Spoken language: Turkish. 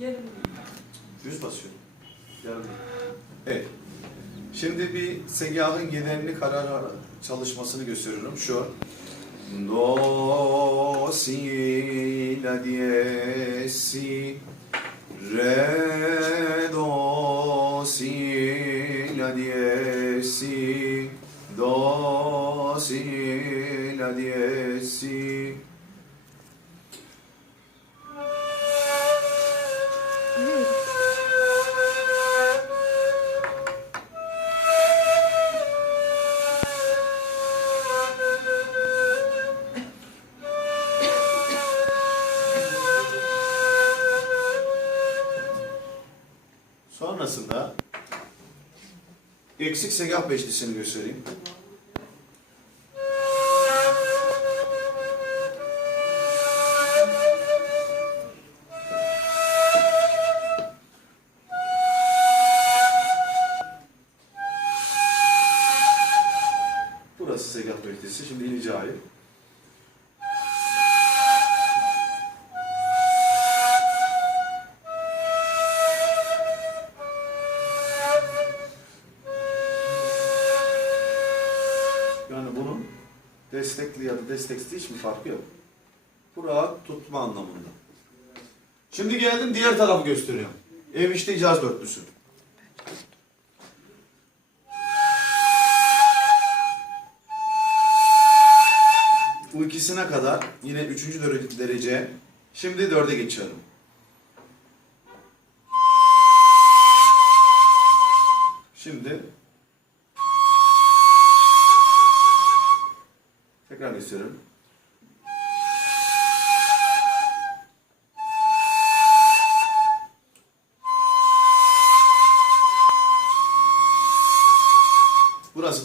Yarım. Düz basıyor. Yardım. Evet. Şimdi bir segahın genelini karar çalışmasını gösteriyorum. Şu. Do, si, la, die, si, re, do, si, la, die, si, do, si, la, die, si. Sonrasında eksik segah beşlisini göstereyim. Burası segah beşlisi. Şimdi inicayı. Yani bunun destekli ya da desteksiz hiçbir farkı yok. Bu tutma anlamında. Şimdi geldim diğer tarafı gösteriyorum. Ev işte icaz dörtlüsü. Bu ikisine kadar yine üçüncü dere- derece. Şimdi dörde geçiyorum. Şimdi tekrar gösteriyorum. Burası da